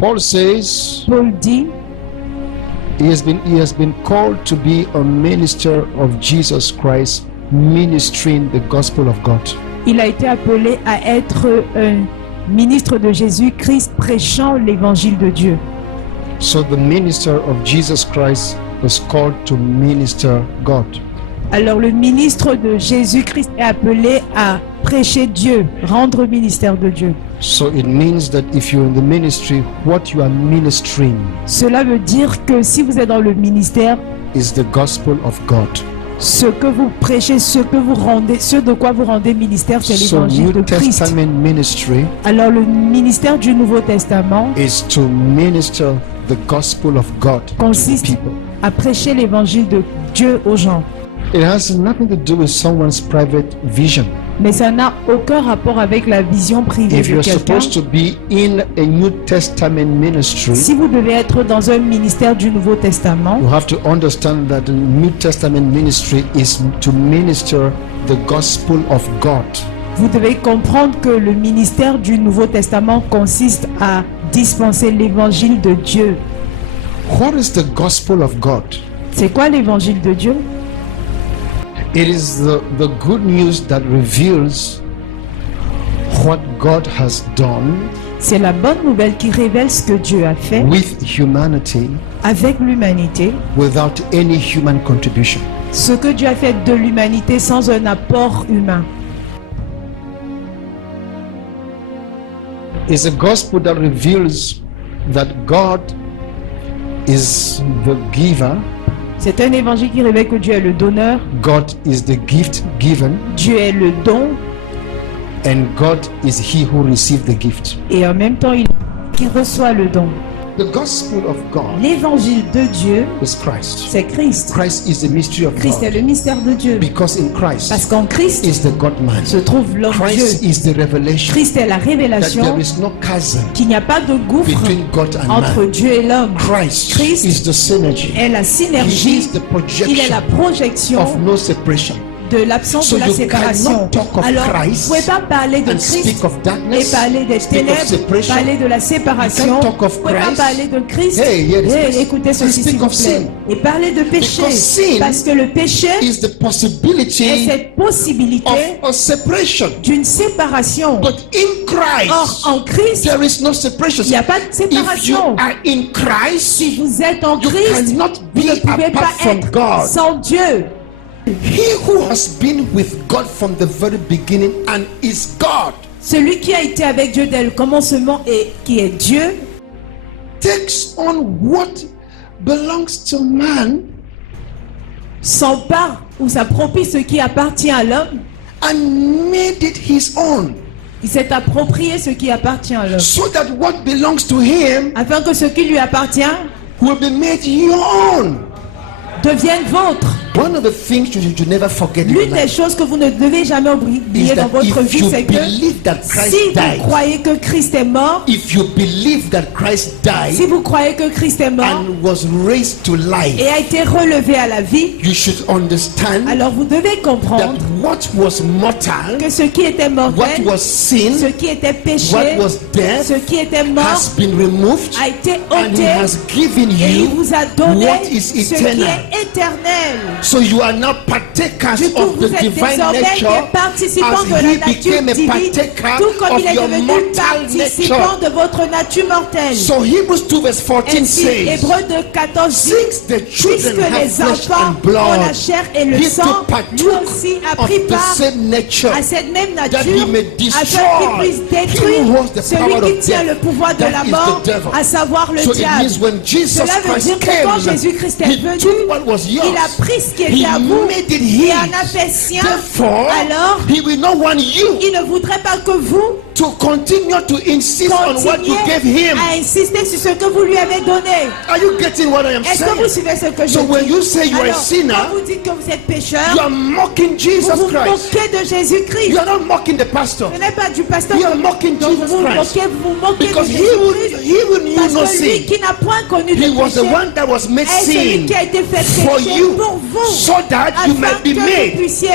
Paul says Paul dit, he has been called to be a minister of Jesus Christ, ministering the gospel of God. il a été appelé à être un ministre de Jésus-Christ prêchant l'évangile de Dieu. So the minister of Jesus Christ was called to minister God. Alors le ministre de Jésus-Christ est appelé à prêcher Dieu, rendre ministère de Dieu. So it means that if you're in the ministry, what you are ministering Cela veut dire que si vous êtes dans le ministère, is the gospel of God. ce que vous prêchez, ce que vous rendez, ce de quoi vous rendez ministère, c'est So l'évangile de New Christ. Testament ministry Alors le ministère du Nouveau Testament is to minister the gospel of God to the consiste people. à prêcher l'évangile de Dieu aux gens. It has nothing to do with someone's private vision. Mais ça n'a aucun rapport avec la vision privée If de you're quelqu'un. supposed to be in a New Testament ministry, Si vous devez être dans un ministère du Nouveau Testament, you have to understand that the New Testament ministry is to minister the gospel of God. vous devez comprendre que le ministère du Nouveau Testament consiste à dispenser l'évangile de Dieu. What is the gospel of God? C'est quoi l'évangile de Dieu? It is the good news that reveals what God has done C'est la bonne nouvelle qui révèle ce que Dieu a fait with humanity avec l'humanité, without any human contribution. ce que Dieu a fait de l'humanité sans un apport humain. It's a gospel that reveals that God is the giver, C'est un évangile qui révèle que Dieu est le donneur, God is the gift given, Dieu est le don, and God is he who received the gift. et en même temps il qui reçoit le don. The gospel of God L'évangile de Dieu, is Christ. c'est Christ. Christ is the mystery of Christ est God le mystère de Dieu. because in Parce Christ qu'en Christ is the God-man. se trouve l'homme Christ Dieu. is the revelation Christ est la that révélation there is no chasm qu'il n'y a pas de gouffre between God and entre man. Dieu et l'homme. Christ Christ is the synergy. est la He synergie, is the il est la projection of projection no separation. de l'absence So de la you séparation. cannot talk of Alors, Christ vous ne pouvez pas parler de and Christ speak of et darkness, parler des speak of ténèbres, separation. parler de la séparation. You Vous can't talk of ne pouvez pas Christ. parler de Christ Hey, hear this, et please. écoutez ceci Speak s'il vous of plaît. sin. Et parler de péché. Because sin Parce que le péché is the est possibility cette possibilité of a separation. d'une séparation. But in Or, Christ, en Christ, there is no separation. il n'y a pas de If you séparation. are in Christ, Si vous êtes en you Christ, cannot vous ne be pouvez pas apart from être God. sans Dieu. He who has been with God from the very beginning and is God Celui qui a été avec Dieu dès le commencement et qui est Dieu takes on what belongs to man s'empare ou s'approprie ce qui appartient à l'homme. and made it his own, Il s'est approprié ce qui appartient à l'homme. so that what belongs to him Afin que ce qui lui appartient will be made your own. devienne vôtre. One of the things you should never forget in your L'une des life choses que vous ne devez jamais is oublier dans that votre if vie, you c'est que believe that Christ si vous died, croyez que Christ est mort, if you believe that Christ si died vous croyez que Christ est mort and was raised to life, et a été relevé à la vie, you should understand alors vous devez that comprendre what was mortal, que ce qui était what mortel, was ce sin, qui était péché, what was death ce qui était mort has been removed, a été and he ôté has given et il you vous a donné what is ce qui eternal. est éternel. So you are now partakers Du coup, of vous the êtes divine désormais nature des participants de as la he nature became a divine, partaker tout comme of il est your devenu mortal participant nature. de votre nature mortelle. So Hebrews 2 verse 14 Ainsi, says, Hébreux 2:14 dit, since the puisque children have les flesh enfants and ont blood, la chair et le he sang, too lui partook aussi a of pris the part same nature, à cette même that nature, he may afin qu'il destroy puisse he who détruire holds the power celui qui of tient le death, pouvoir de that la is mort, the devil. à savoir le So it diable. means when Jesus Cela veut Christ dire que quand came, Jésus-Christ est he venu, took what was yours, il a pris ce qui he était à vous made it et his. en a fait sien. Therefore, Alors, he will not want you il ne voudrait pas que vous to continue to insist on what you gave continuiez him. à insister sur ce que vous lui avez donné. Are you getting what I am Est-ce que vous saying? suivez ce que je So when dis? you say you are a Alors, sinner, quand vous dites que vous êtes pécheur, you are mocking Jesus vous vous Christ. moquez de Jésus-Christ. You are not mocking the pastor. Ce n'est pas du pasteur You are que mocking dont Jesus vous Christ. vous moquez Because de he Jésus-Christ. will knew no Parce que lui sin. qui n'a point connu de He was the péché one that was made est celui sin qui a été fait for péché you, pour vous, so that you afin might be que vous made puissiez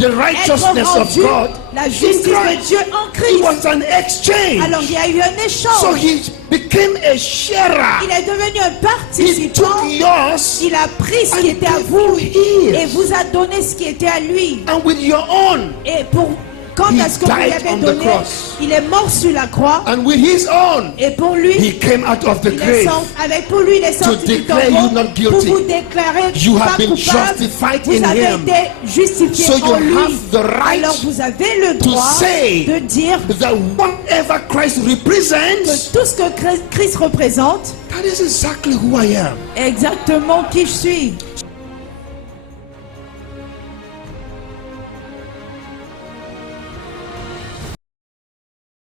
the être righteousness of rendu God la in justice de Christ. Dieu en It Christ. was an exchange. Alors il y a eu un So échange. he became a sharer. Il est devenu un He participant. took yours Il a pris ce and qui était à gave vous you et his. vous a donné ce qui était à lui. And with your own, Et pour quant He à ce que vous lui died avez on the donné, cross. il est mort sur la croix. and with his own, Et pour lui, he came out of the il est grave. sorti, avec pour lui, il est sorti du declare tombeau you not pour guilty. vous déclarer You pas have been coupable. justified Vous in avez him. été justifié So you en lui. have the right Alors vous avez le to droit say de dire that whatever Christ que represents, tout ce que Christ représente that is exactly who I am. est exactement qui je suis.